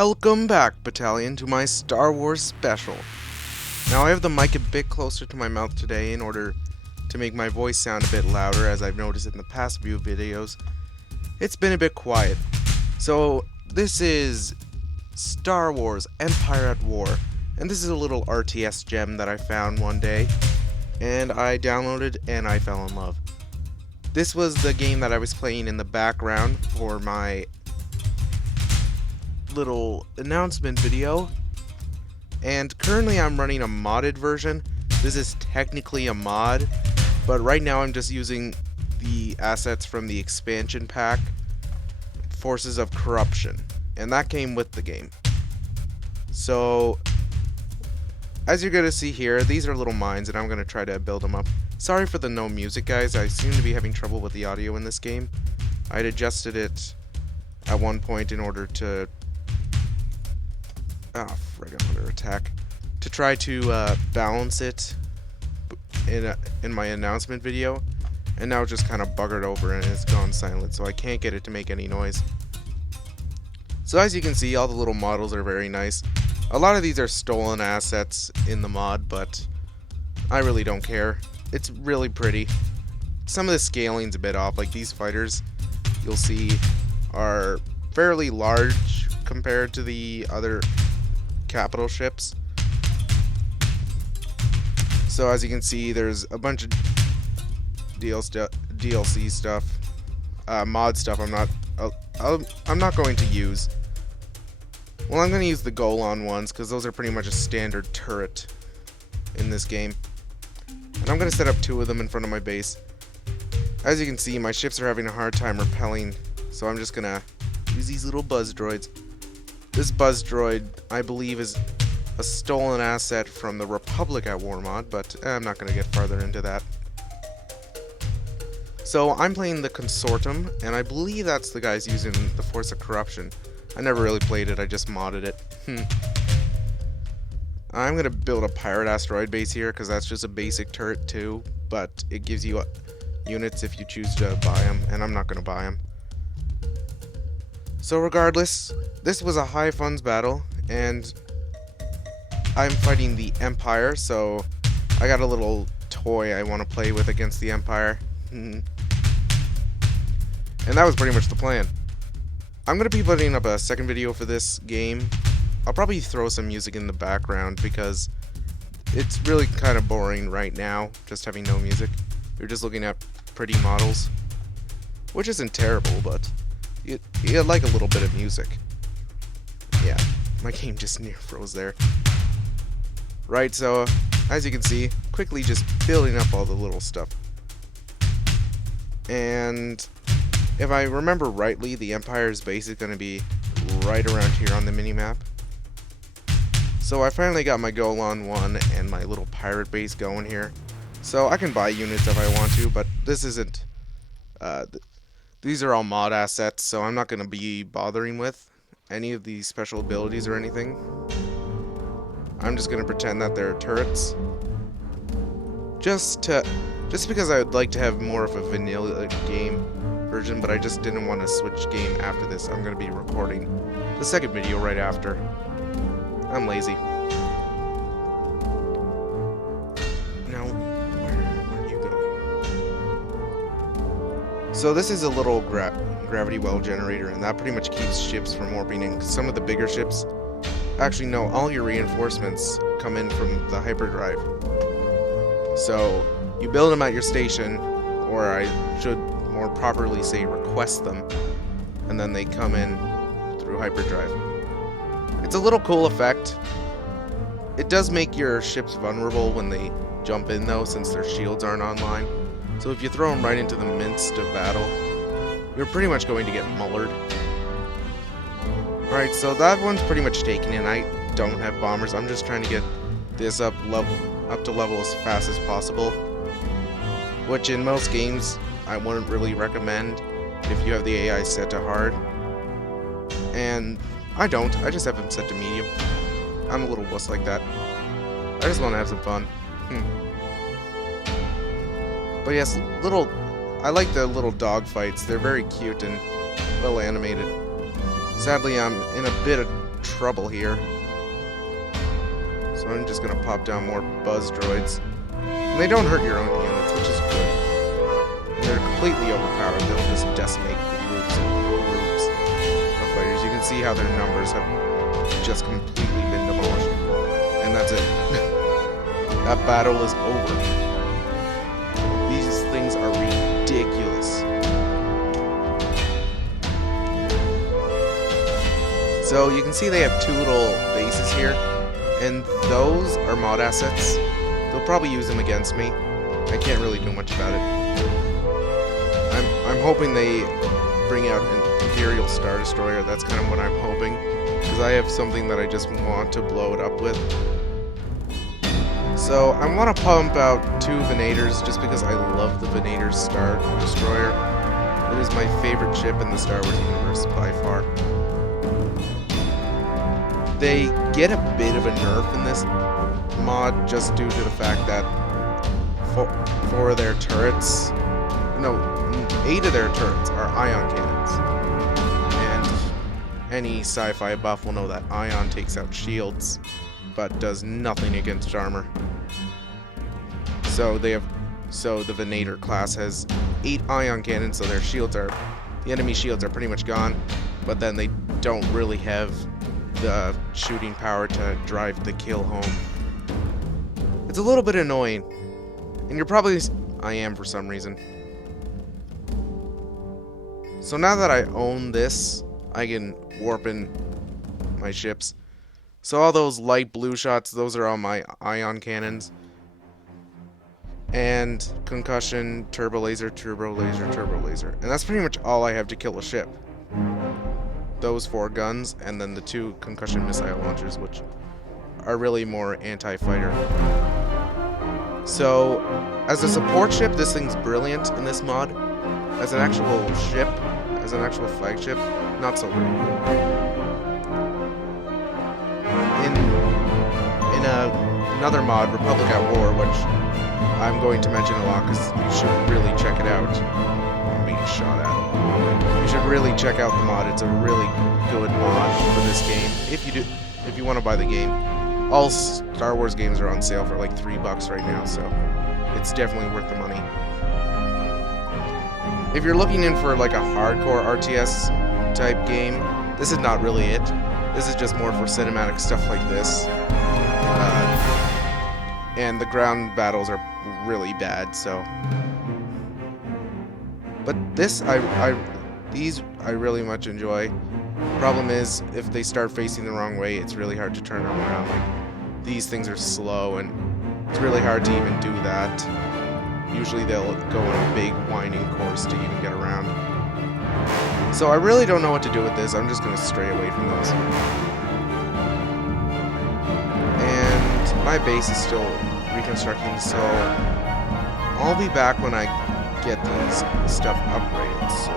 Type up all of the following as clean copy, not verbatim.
Welcome back, Battalion, to my Star Wars special. Now, I have the mic a bit closer to my mouth today in order to make my voice sound a bit louder, as I've noticed in the past few videos. It's been a bit quiet. So, this is Star Wars Empire at War, and this is a little RTS gem that I found one day, and I downloaded and I fell in love. This was the game that I was playing in the background for my little announcement video, and currently I'm running a modded version. This is technically a mod, but right now I'm just using the assets from the expansion pack, Forces of Corruption, and that came with the game. So as you're gonna see here, these are little mines and I'm gonna try to build them up. Sorry for the no music, guys. I seem to be having trouble with the audio in this game. I'd adjusted it at one point in order to I'm under attack. To try to balance it in my announcement video, and now it's just kind of buggered over and it's gone silent, so I can't get it to make any noise. So as you can see, all the little models are very nice. A lot of these are stolen assets in the mod, but I really don't care. It's really pretty. Some of the scaling's a bit off, like these fighters you'll see are fairly large compared to the other capital ships. So as you can see, there's a bunch of DLC stuff, mod stuff I'm not going to use. Well, I'm going to use the Golan ones because those are pretty much a standard turret in this game. And I'm going to set up 2 of them in front of my base. As you can see, my ships are having a hard time repelling, so I'm just going to use these little buzz droids. This buzz droid, I believe, is a stolen asset from the Republic at War mod, but I'm not going to get farther into that. So I'm playing the Consortum, and I believe that's the guys using the Force of Corruption. I never really played it, I just modded it. I'm going to build a pirate asteroid base here, because that's just a basic turret too, but it gives you units if you choose to buy them, and I'm not going to buy them. So regardless, this was a high funds battle, and I'm fighting the Empire, so I got a little toy I want to play with against the Empire. And that was pretty much the plan. I'm going to be putting up a second video for this game. I'll probably throw some music in the background because it's really kind of boring right now, just having no music. You're just looking at pretty models, which isn't terrible, but you like a little bit of music. Yeah, my game just near froze there. Right, so as you can see, quickly just building up all the little stuff. And if I remember rightly, the Empire's base is going to be right around here on the minimap. So I finally got my Golan 1 and my little pirate base going here. So I can buy units if I want to, but this isn't... these are all mod assets, so I'm not going to be bothering with any of these special abilities or anything. I'm just going to pretend that they're turrets. Just because I would like to have more of a vanilla game version, but I just didn't want to switch game after this. I'm going to be recording the second video right after. I'm lazy. Now, where are you going? So this is a little gravity well generator, and that pretty much keeps ships from warping in. Some of the bigger ships, actually no, all your reinforcements come in from the hyperdrive. So you build them at your station, or I should more properly say request them, and then they come in through hyperdrive. It's a little cool effect. It does make your ships vulnerable when they jump in though, since their shields aren't online. So if you throw them right into the midst of battle, you're pretty much going to get mullered. Alright, so that one's pretty much taken in. I don't have bombers. I'm just trying to get this up to level as fast as possible, which in most games I wouldn't really recommend if you have the AI set to hard. And I don't. I just have them set to medium. I'm a little wuss like that. I just want to have some fun. But yes, I like the little dog fights. They're very cute and well animated. Sadly, I'm in a bit of trouble here. So I'm just gonna pop down more buzz droids. And they don't hurt your own units, which is good. And they're completely overpowered. They'll just decimate groups and groups of fighters. You can see how their numbers have just completely been demolished. And that's it. That battle is over. These things are ridiculous. So you can see they have two little bases here, and those are mod assets. They'll probably use them against me. I can't really do much about it. I'm hoping they bring out an Imperial Star Destroyer. That's kind of what I'm hoping, because I have something that I just want to blow it up with. So I want to pump out 2 Venators just because I love the Venator Star Destroyer. It is my favorite ship in the Star Wars universe by far. They get a bit of a nerf in this mod just due to the fact that 4 of their turrets, no, 8 of their turrets are ion cannons. And any sci-fi buff will know that ion takes out shields, but does nothing against armor. So the Venator class has 8 ion cannons, so their shields are, the enemy shields are pretty much gone, but then they don't really have the shooting power to drive the kill home. It's a little bit annoying, and you're probably, I am for some reason. So now that I own this, I can warp in my ships. So all those light blue shots, those are all my ion cannons. And concussion, turbo laser, turbo laser, turbo laser. And that's pretty much all I have to kill a ship. Those 4 guns, and then the 2 concussion missile launchers, which are really more anti-fighter. So, as a support ship, this thing's brilliant in this mod. As an actual ship, as an actual flagship, not so great. In another mod, Republic at War, which I'm going to mention a lot because you should really check it out. I'm being shot at. You should really check out the mod. It's a really good mod for this game. If you want to buy the game. All Star Wars games are on sale for like $3 right now, so it's definitely worth the money. If you're looking in for like a hardcore RTS type game, this is not really it. This is just more for cinematic stuff like this. And the ground battles are really bad, so. But this, these I really much enjoy. Problem is, if they start facing the wrong way, it's really hard to turn them around. Like, these things are slow, and it's really hard to even do that. Usually they'll go on a big winding course to even get around. So I really don't know what to do with this. I'm just going to stray away from those. And my base is still reconstructing, so I'll be back when I get these stuff upgraded. So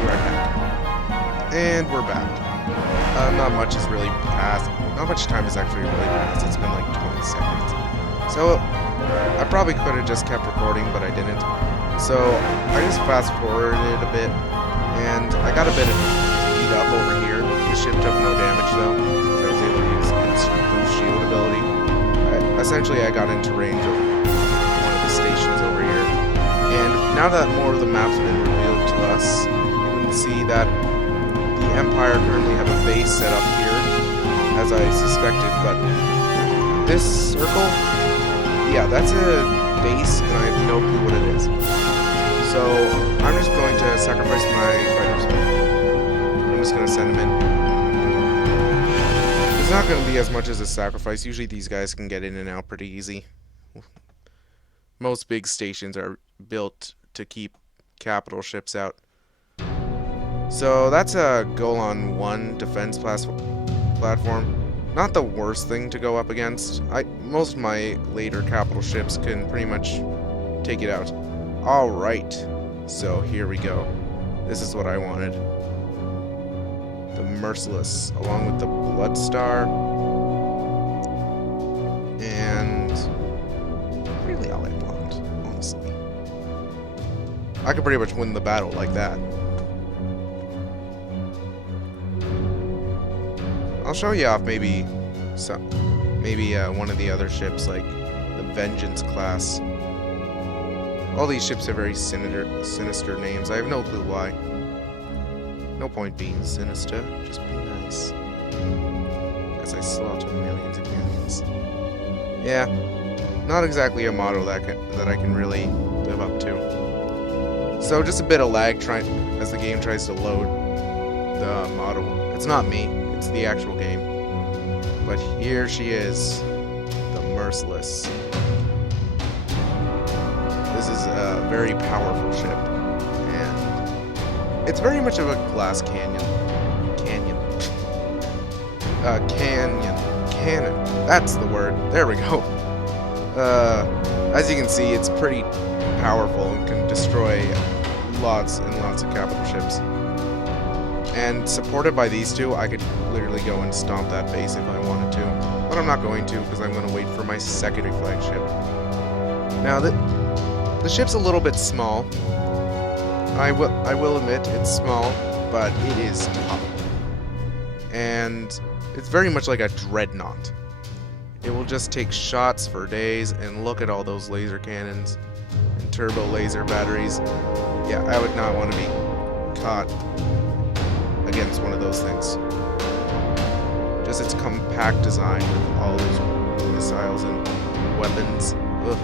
be right back. And we're back. Not much has really passed. Not much time has actually really passed. It's been like 20 seconds. So I probably could have just kept recording, but I didn't. So I just fast forwarded a bit, and I got a bit of beat up over here. The ship took no damage though, because I was able to use its boost shield ability. Essentially, I got into range of one of the stations over here. And now that more of the map's been revealed to us, you can see that the Empire currently have a base set up here, as I suspected, but this circle, yeah, that's a base, and I have no clue what it is. So, I'm just going to sacrifice my fighters. I'm just going to send them in. It's not going to be as much as a sacrifice. Usually these guys can get in and out pretty easy. Most big stations are built to keep capital ships out. So that's a Golan 1 defense platform. Not the worst thing to go up against. Most of my later capital ships can pretty much take it out. Alright, so here we go. This is what I wanted. The Merciless, along with the Bloodstar. And really all I want, honestly. I could pretty much win the battle like that. I'll show you off maybe one of the other ships, like the Vengeance class. All these ships have very sinister names. I have no clue why. No point being sinister, just be nice. As I slaughter millions and millions. Yeah, not exactly a motto that I can really live up to. So just a bit of lag as the game tries to load the motto. It's not me, it's the actual game. But here she is, the Merciless. This is a very powerful ship, and it's very much of a glass cannon. Cannon. That's the word. There we go. As you can see, it's pretty powerful and can destroy lots and lots of capital ships. And supported by these two, I could literally go and stomp that base if I wanted to. But I'm not going to, because I'm going to wait for my secondary flagship. Now, the ship's a little bit small. I will admit it's small, but it is tough. And it's very much like a dreadnought. It will just take shots for days, and look at all those laser cannons and turbo laser batteries. Yeah, I would not want to be caught against one of those things. Just its compact design with all those missiles and weapons. Ugh.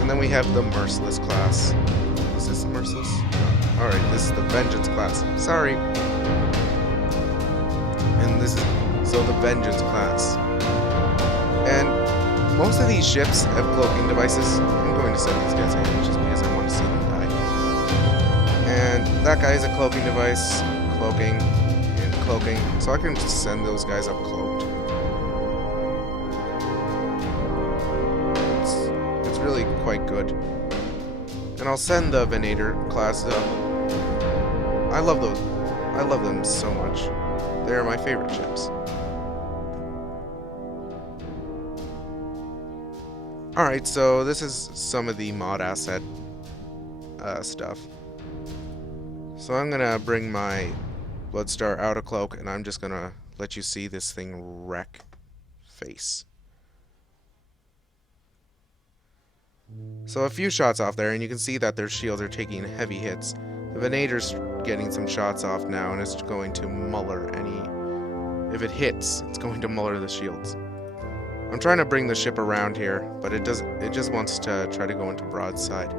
And then we have the Merciless class. Is this the Merciless? No. Alright, this is the Vengeance class. Sorry. And this is the Vengeance class. And most of these ships have cloaking devices. I'm going to set these guys in just because I want to see them die. And that guy is a cloaking device, cloaking, and cloaking. So I can just send those guys up cloaked. It's really quite good. And I'll send the Venator class up. I love those. I love them so much. They're my favorite ships. Alright, so this is some of the mod asset stuff. So I'm gonna bring my Bloodstar out of cloak, and I'm just gonna let you see this thing wreck face. So a few shots off there, and you can see that their shields are taking heavy hits. The Venator's getting some shots off now, and it's going to muller any... If it hits, it's going to muller the shields. I'm trying to bring the ship around here, but it just wants to try to go into broadside.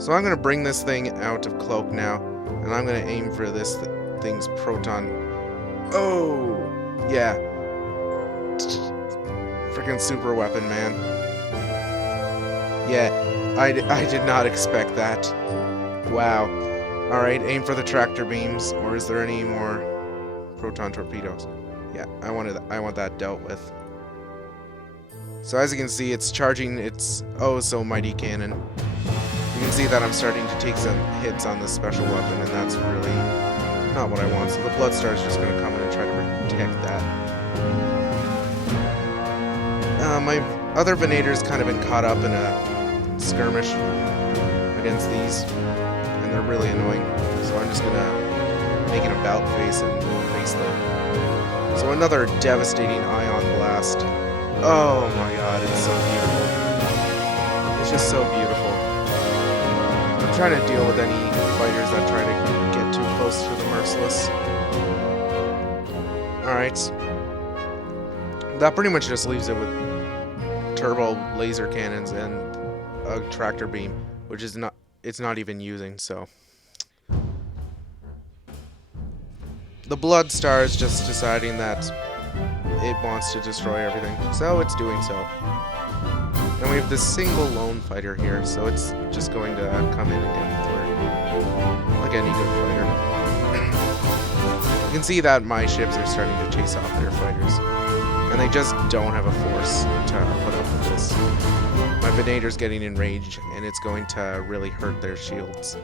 So I'm going to bring this thing out of cloak now, and I'm going to aim for this thing's proton. Oh! Yeah. Freaking super weapon, man. Yeah, I did not expect that. Wow. Alright, aim for the tractor beams, or is there any more proton torpedoes? Yeah, I want that dealt with. So as you can see, it's charging its oh-so-mighty cannon. You can see that I'm starting to take some hits on this special weapon, and that's really not what I want. So the Bloodstar is just going to come in and try to protect that. My other Venator's kind of been caught up in a skirmish against these, and they're really annoying. So I'm just going to make an about face and face them. So another devastating ion blast. Oh my god, it's so beautiful. It's just so beautiful. I'm trying to deal with any fighters that try to get too close to the Merciless. Alright. That pretty much just leaves it with turbo laser cannons and a tractor beam, which is it's not even using, so. The Bloodstar is just deciding that it wants to destroy everything, so it's doing so. And we have this single lone fighter here, so it's just going to come in and get floored, like any good fighter. You can see that my ships are starting to chase off their fighters, and they just don't have a force to put up with this. My Venator's getting enraged, and it's going to really hurt their shields.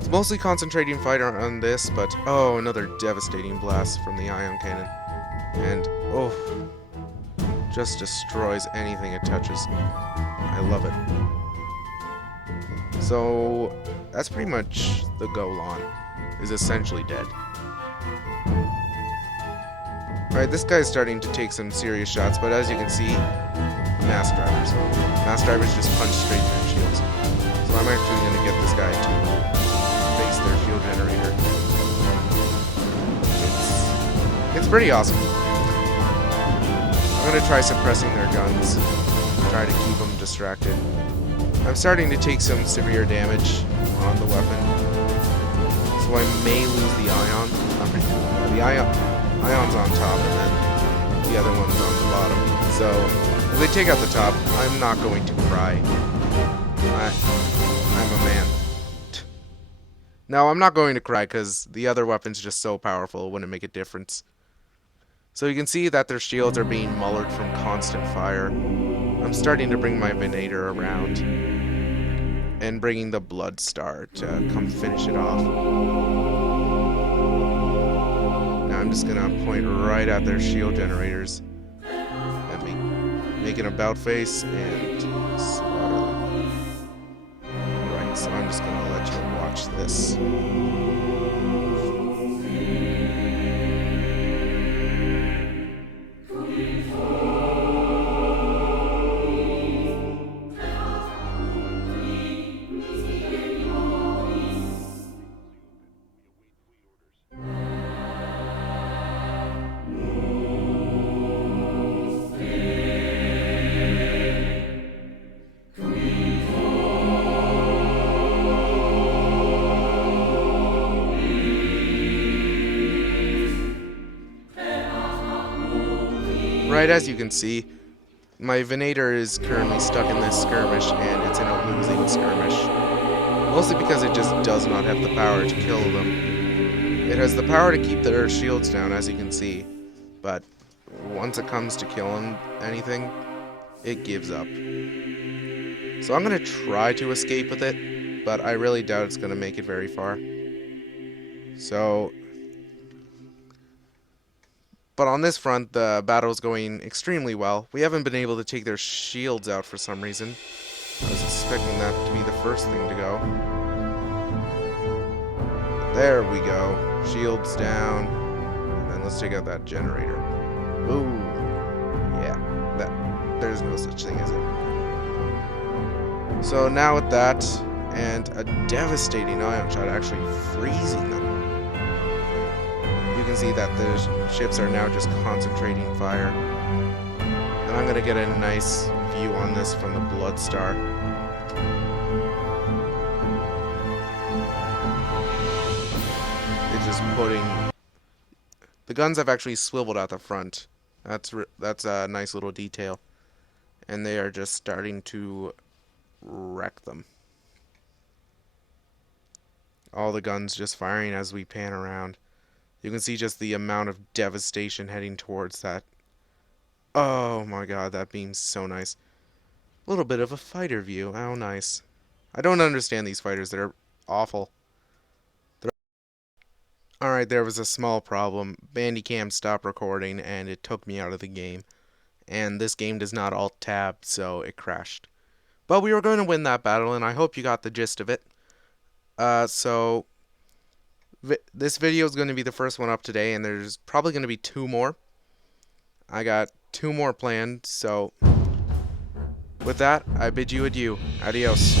It's mostly concentrating fighter on this, but oh, another devastating blast from the ion cannon. And, oh, just destroys anything it touches. I love it. So, that's pretty much the Golan is essentially dead. Alright, this guy's starting to take some serious shots, but as you can see, mass drivers. Mass drivers just punch straight through shields. So I'm actually going to get this guy to face their shield generator. It's pretty awesome. I'm going to try suppressing their guns, try to keep them distracted. I'm starting to take some severe damage on the weapon, so I may lose the ion. The ion's on top, and then the other one's on the bottom. So if they take out the top, I'm not going to cry. I'm a man. No, I'm not going to cry because the other weapon's just so powerful it wouldn't make a difference. So you can see that their shields are being mullered from constant fire. I'm starting to bring my Venator around and bringing the Blood Star to come finish it off. Now I'm just gonna point right at their shield generators and make an about face and slaughter them. Right, so I'm just gonna let you watch this. Right, as you can see, my Venator is currently stuck in this skirmish, and it's in a losing skirmish. Mostly because it just does not have the power to kill them. It has the power to keep their shields down, as you can see, but once it comes to killing anything, it gives up. So I'm going to try to escape with it, but I really doubt it's going to make it very far. But on this front, the battle's going extremely well. We haven't been able to take their shields out for some reason. I was expecting that to be the first thing to go. There we go. Shields down. And then let's take out that generator. Ooh. Yeah. There's no such thing as it. So now with that, and a devastating ion shot actually freezing them. You can see that the ships are now just concentrating fire. And I'm going to get a nice view on this from the Blood Star. It's just putting... The guns have actually swiveled out the front. That's a nice little detail. And they are just starting to wreck them. All the guns just firing as we pan around. You can see just the amount of devastation heading towards that. Oh my god, that beam's so nice. A little bit of a fighter view. How nice. I don't understand these fighters. They're awful. Alright, there was a small problem. Bandicam stopped recording and it took me out of the game. And this game does not alt-tab, so it crashed. But we were going to win that battle, and I hope you got the gist of it. This video is going to be the first one up today, and there's probably going to be 2 more. I got 2 more planned, so with that, I bid you adieu. Adios.